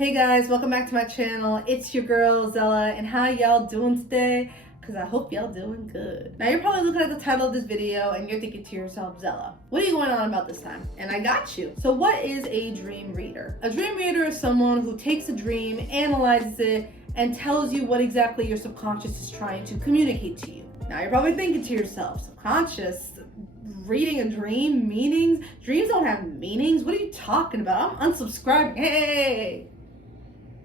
Hey guys, welcome back to my channel. It's your girl Zella, and how y'all doing today? Because I hope y'all doing good. Now you're probably looking at the title of this video and you're thinking to yourself, Zella, what are you going on about this time? And I got you. So what is a dream reader? A dream reader is someone who takes a dream, analyzes it, and tells you what exactly your subconscious is trying to communicate to you. Now you're probably thinking to yourself, subconscious? Reading a dream? Meanings? Dreams don't have meanings. What are you talking about? I'm unsubscribing. Hey!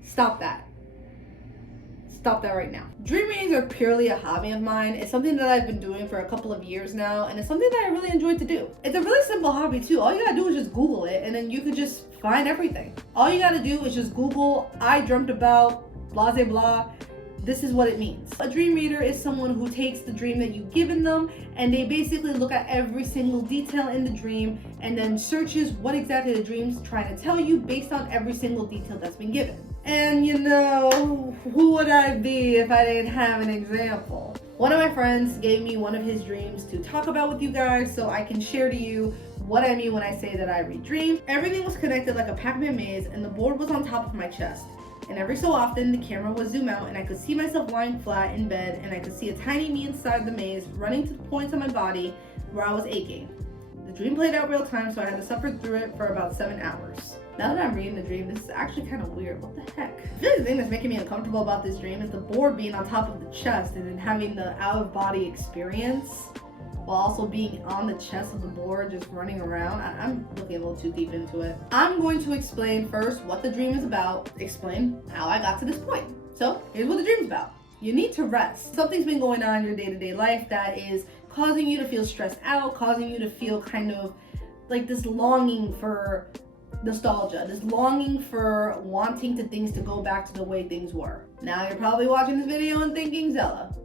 Stop that. Stop that right now. Dream readings are purely a hobby of mine. It's something that I've been doing for a couple of years now, and it's something that I really enjoy to do. It's a really simple hobby too. All you gotta do is just Google it, and then you could just find everything. All you gotta do is just Google, I dreamt about, blah, blah, blah. This is what it means. A dream reader is someone who takes the dream that you've given them and they basically look at every single detail in the dream and then searches what exactly the dream's trying to tell you based on every single detail that's been given. And you know, who would I be if I didn't have an example? One of my friends gave me one of his dreams to talk about with you guys so I can share to you what I mean when I say that I read dreams. Everything was connected like a Pac-Man maze and the board was on top of my chest. And every so often the camera would zoom out and I could see myself lying flat in bed and I could see a tiny me inside the maze running to the points on my body where I was aching. The dream played out real time, so I had to suffer through it for about 7 hours. Now that I'm reading the dream, this is actually kind of weird. What the heck? I feel like the thing that's making me uncomfortable about this dream is the board being on top of the chest and then having the out-of-body experience while also being on the chest of the board just running around. I'm looking a little too deep into it. I'm going to explain first what the dream is about, explain how I got to this point. So here's what the dream's about. You need to rest. Something's been going on in your day-to-day life that is causing you to feel stressed out, causing you to feel kind of like this longing for nostalgia, this longing for wanting things to go back to the way things were. Now you're probably watching this video and thinking, Zella,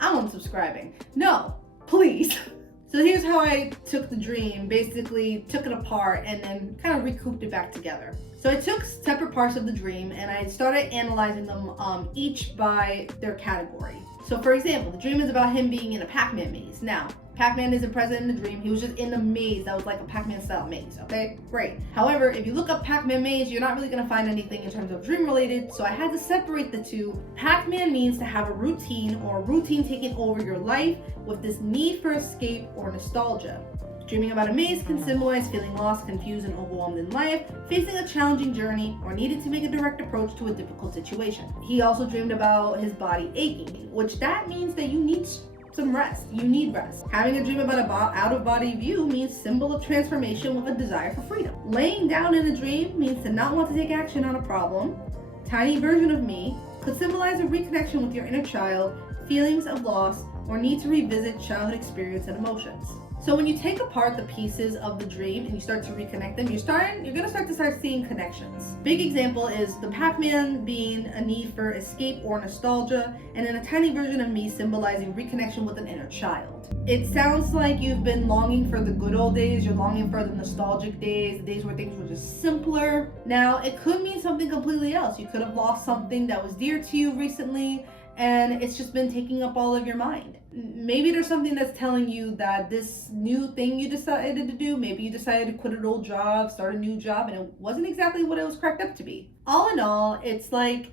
I'm unsubscribing. No. Please. So here's how I took the dream, basically took it apart and then kind of recouped it back together. So I took separate parts of the dream and I started analyzing them each by their category. So for example, the dream is about him being in a Pac-Man maze. Now, Pac-Man isn't present in the dream. He was just in a maze that was like a Pac-Man style maze, okay? Great. However, if you look up Pac-Man maze, you're not really gonna find anything in terms of dream related, so I had to separate the two. Pac-Man means to have a routine or a routine taking over your life with this need for escape or nostalgia. Dreaming about a maze can symbolize feeling lost, confused, and overwhelmed in life, facing a challenging journey, or needing to make a direct approach to a difficult situation. He also dreamed about his body aching, which that means that you need some rest. You need rest. Having a dream about a out-of-body view means symbol of transformation with a desire for freedom. Laying down in a dream means to not want to take action on a problem. Tiny version of me could symbolize a reconnection with your inner child, feelings of loss, or need to revisit childhood experience and emotions. So when you take apart the pieces of the dream and you start to reconnect them, you're gonna start seeing connections. Big example is the Pac-Man being a need for escape or nostalgia, and then a tiny version of me symbolizing reconnection with an inner child. It sounds like you've been longing for the good old days, you're longing for the nostalgic days, the days where things were just simpler. Now, it could mean something completely else. You could have lost something that was dear to you recently, and it's just been taking up all of your mind. Maybe there's something that's telling you that this new thing you decided to do, maybe you decided to quit an old job, start a new job, and it wasn't exactly what it was cracked up to be. All in all, it's like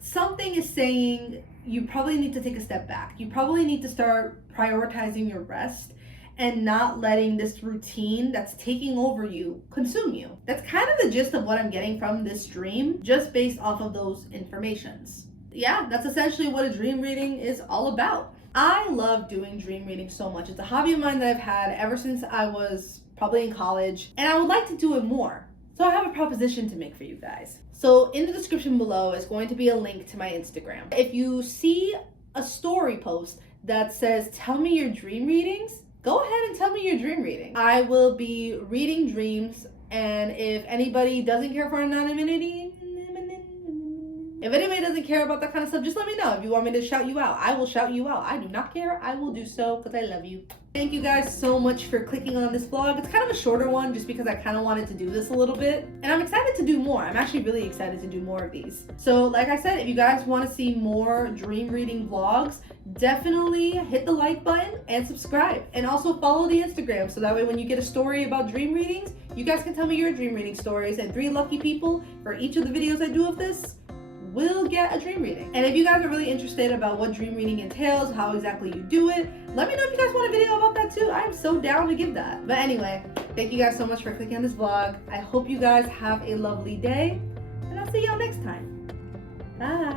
something is saying you probably need to take a step back. You probably need to start prioritizing your rest and not letting this routine that's taking over you consume you. That's kind of the gist of what I'm getting from this dream, just based off of those informations. Yeah, that's essentially what a dream reading is all about. I love doing dream reading so much. It's a hobby of mine that I've had ever since I was probably in college, and I would like to do it more. So I have a proposition to make for you guys. So in the description below is going to be a link to my Instagram. If you see a story post that says, tell me your dream readings, go ahead and tell me your dream reading. I will be reading dreams, and if anybody doesn't care for anonymity, if anybody doesn't care about that kind of stuff, just let me know. If you want me to shout you out, I will shout you out. I do not care. I will do so because I love you. Thank you guys so much for clicking on this vlog. It's kind of a shorter one just because I kind of wanted to do this a little bit. And I'm excited to do more. I'm actually really excited to do more of these. So like I said, if you guys want to see more dream reading vlogs, definitely hit the like button and subscribe. And also follow the Instagram so that way when you get a story about dream readings, You guys can tell me your dream reading stories, and 3 lucky people for each of the videos I do of this will get a dream reading. And if you guys are really interested about what dream reading entails, how exactly you do it, let me know if you guys want a video about that too. I'm so down to give that. But anyway, thank you guys so much for clicking on this vlog. I hope you guys have a lovely day, and I'll see y'all next time. Bye.